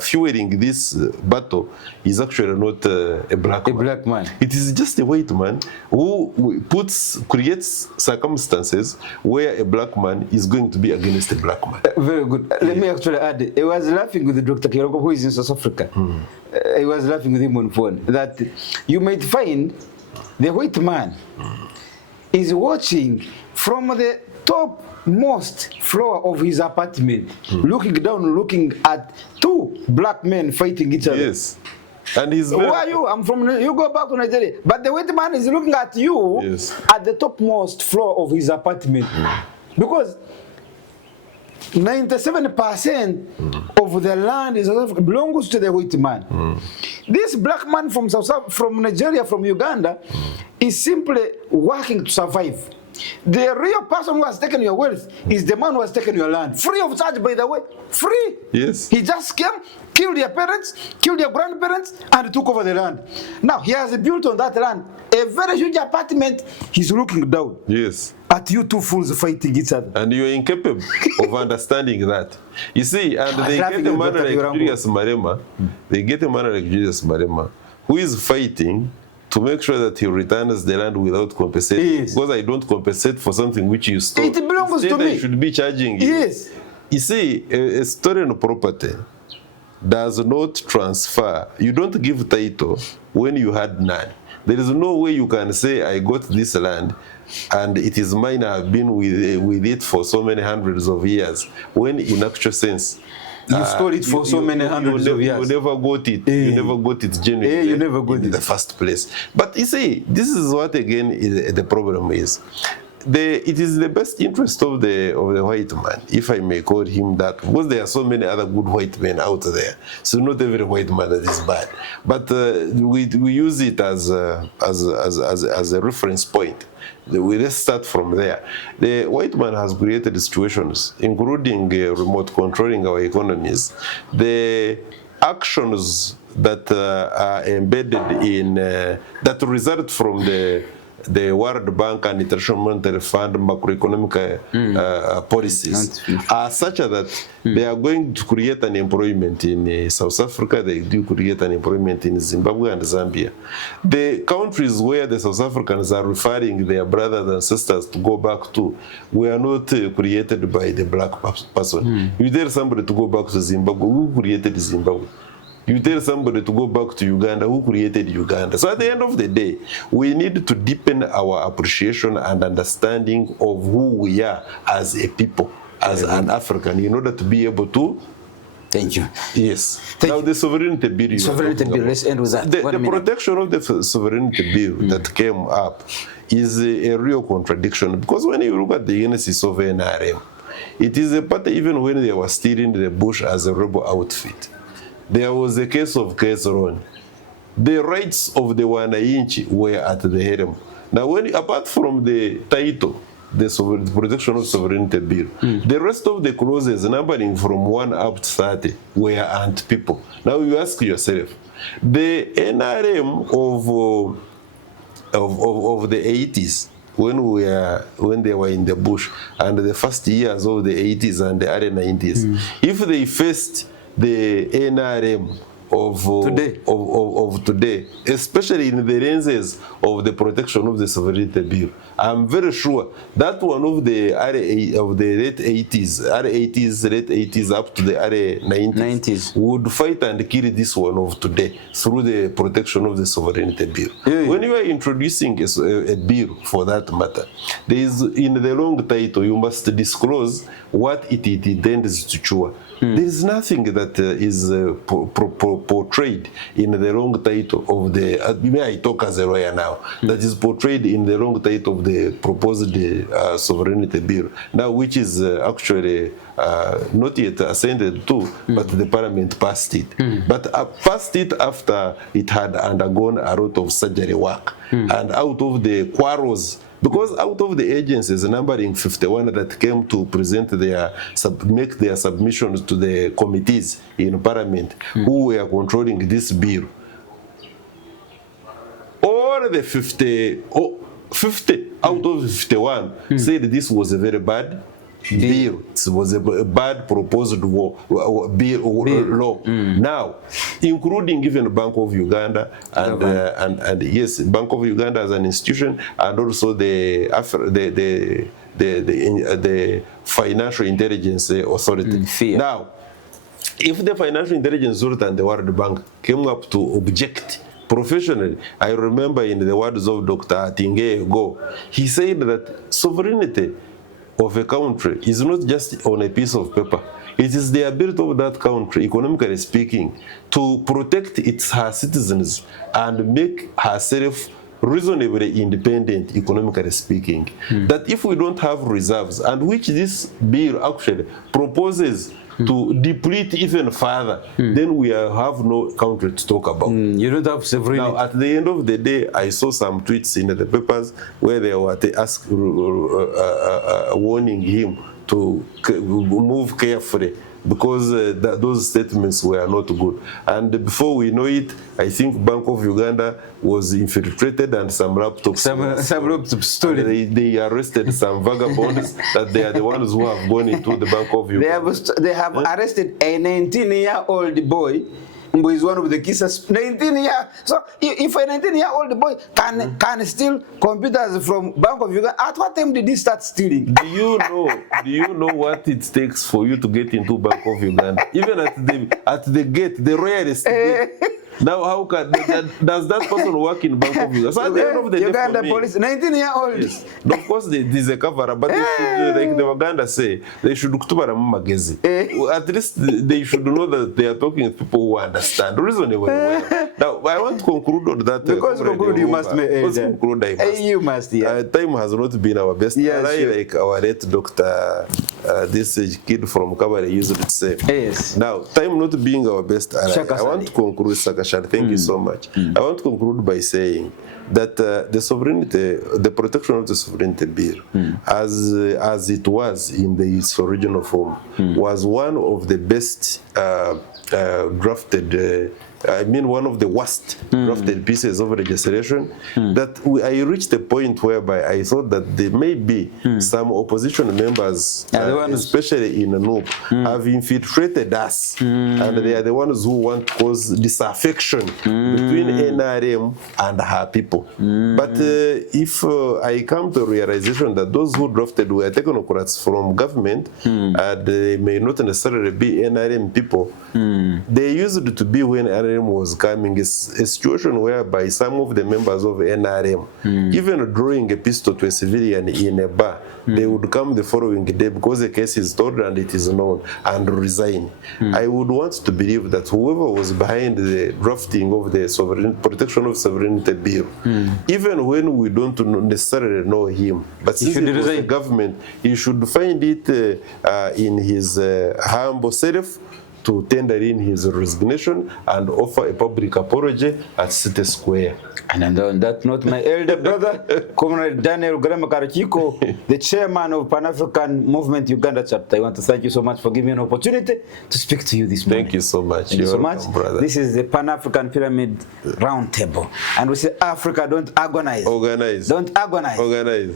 fueling this battle is actually not a black man. It is just a white man who creates circumstances where a black man is going to be against a black man. Very good. Let me actually add, I was laughing with Dr. Kiroko, who is in South Africa. I was laughing with him on phone that you might find the white man is watching from the topmost floor of his apartment, looking down, looking at two black men fighting each other. Yes. And he's who are you? I'm from, you go back to Nigeria. But the white man is looking at you at the topmost floor of his apartment. Because 97% of the land in South Africa belongs to the white man. This black man from Nigeria, from Uganda, is simply working to survive. The real person who has taken your wealth is the man who has taken your land. Free of charge, by the way. Free. Yes. He just came, killed your parents, killed your grandparents, and took over the land. Now, he has built on that land a very huge apartment. He's looking down. Yes. At you two fools fighting each other. And you're incapable of understanding that. You see, and they get a man like Julius Malema, who is fighting to make sure that he returns the land without compensating. Yes. Because I don't compensate for something which you stole. It belongs to me. I should be charging you. Yes. You see, a stolen property does not transfer. You don't give title when you had none. There is no way you can say, I got this land and it is mine, I've been with it for so many hundreds of years, when in actual sense, you stole it for so many hundreds of years. You never got it. You never got it genuinely. You never got it in the first place. But you see, this is what again the problem is. It is the best interest of the white man, if I may call him that, because there are so many other good white men out there. So not every white man that is bad. But we use it as a reference point. Let's start from there. The white man has created situations, including remote controlling our economies. The actions that are embedded in, that result from the World Bank and International Monetary Fund macroeconomic policies are such that they are going to create an employment in South Africa, they do create an employment in Zimbabwe and Zambia. The countries where the South Africans are referring their brothers and sisters to go back to were not created by the black person. You tell somebody to go back to Zimbabwe, who created Zimbabwe? You tell somebody to go back to Uganda, who created Uganda? So at the end of the day, we need to deepen our appreciation and understanding of who we are as a people, as an African, in order to be able to... Thank you. Yes. Thank now you. The sovereignty bill... Sovereignty bill, let's end with that. The protection of the sovereignty bill that came up is a real contradiction, because when you look at the genesis of NRM, it is a part even when they were still in the bush as a rebel outfit. There was a case of Kesron. The rights of the Wananchi were at the harem. Now, apart from the title, the protection of sovereignty bill, the rest of the clauses numbering from 1 up to 30 were ant people. Now you ask yourself, the NRM of the 80s, when they were in the bush, and the first years of the 80s and the early 90s, if they faced the NRM of today, especially in the lenses of the protection of the sovereignty bill, I'm very sure that one of the late 80s up to the early 90s would fight and kill this one of today through the protection of the sovereignty bill. When you are introducing a bill for that matter, there is in the long title you must disclose what it intends to cure. There is nothing that is portrayed in the long title of the, I talk as a lawyer now, that is portrayed in the long title of the proposed sovereignty bill, now which is actually not yet ascended to, but the parliament passed it. But passed it after it had undergone a lot of surgery work, and out of the quarrels, because out of the agencies numbering 51 that came to present make their submissions to the committees in Parliament who were controlling this bill, all the 50 out of 51 said this was a very bad bill. It was a bad proposed law. Now, including even Bank of Uganda and yes, Bank of Uganda as an institution, and also the Financial Intelligence Authority. Now, if the Financial Intelligence Authority and the World Bank came up to object professionally, I remember in the words of Dr. Atinge, he said that sovereignty of a country is not just on a piece of paper. It is the ability of that country, economically speaking, to protect her citizens and make herself reasonably independent, economically speaking. That if we don't have reserves, and which this bill actually proposes to deplete even further, then we have no country to talk about. You don't have sovereignty. Now, at the end of the day, I saw some tweets in the papers where they were warning him to move carefully, because those statements were not good. And before we know it, I think Bank of Uganda was infiltrated and some laptops. Some laptops stolen. They arrested some vagabonds that they are the ones who have gone into the Bank of Uganda. They have arrested a 19-year-old boy who is one of the key suspects. 19 years. So if a 19-year-old boy can steal computers from Bank of Uganda, at what time did he start stealing? Do you know what it takes for you to get into Bank of Uganda? Even at the gate, the royalist gate. Now, how does that person work in Bank of Uganda? So at the end of the Uganda day, police, 19-year-old. Yes. Of course, there's a cover, but they should, like the Uganda say, they should magezi. At least they should know that they are talking to people who understand reasonably well. Now, I want to conclude on that. Because conclude, you must. Conclude, I must. You must. Yeah. Time has not been our best. Yes, Like our late Dr. this kid from Kabale used to say. Yes. Now, time not being our best ally, I want to conclude, Sakashar, thank you so much. I want to conclude by saying that the sovereignty, the protection of the sovereignty bill, as it was in its original form, was one of the best drafted, one of the worst drafted pieces of legislation, that I reached a point whereby I thought that there may be some opposition members, especially in NUP, have infiltrated us, and they are the ones who want to cause disaffection between NRM and her people. But if I come to realization that those who drafted were technocrats from government, and they may not necessarily be NRM people, they used to be when NRM was coming, a situation whereby some of the members of NRM, even drawing a pistol to a civilian in a bar, they would come the following day because the case is told and it is known, and resign. I would want to believe that whoever was behind the drafting of the protection of sovereignty bill, even when we don't necessarily know him, but since it was the government, he should find it in his humble self to tender in his resignation and offer a public apology at City Square. And on that note, my elder brother, Comrade Daniel Rugarama, the chairman of Pan-African Movement Uganda chapter, I want to thank you so much for giving me an opportunity to speak to you this morning. Thank you so much. Thank you so much. Brother. This is the Pan-African Pyramid Roundtable. And we say, Africa, don't agonize. Organize. Don't agonize. Organize.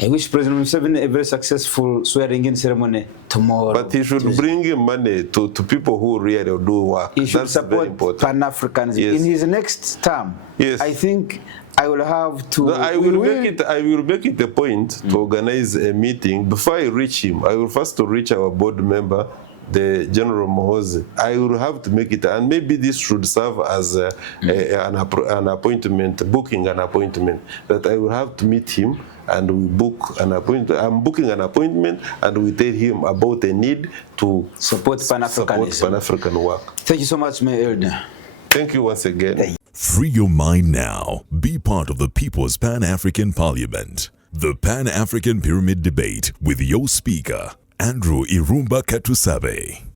I wish President Museveni a very successful swearing-in ceremony tomorrow. But he should bring money to people who really do work. He should That's support Pan-Africanism. Yes. In his next term, yes. I think I will have to... No, I will make it a point to organize a meeting. Before I reach him, I will first reach our board member, the General Mohoze. I will have to make it, and maybe this should serve as an appointment, booking an appointment, that I will have to meet him and we book an appointment. I'm booking an appointment and we tell him about the need to support Pan-African work. Thank you so much, my elder. Thank you once again. Free your mind now. Be part of the People's Pan-African Parliament. The Pan-African Pyramid Debate with your speaker, Andrew Irumba Katusabe.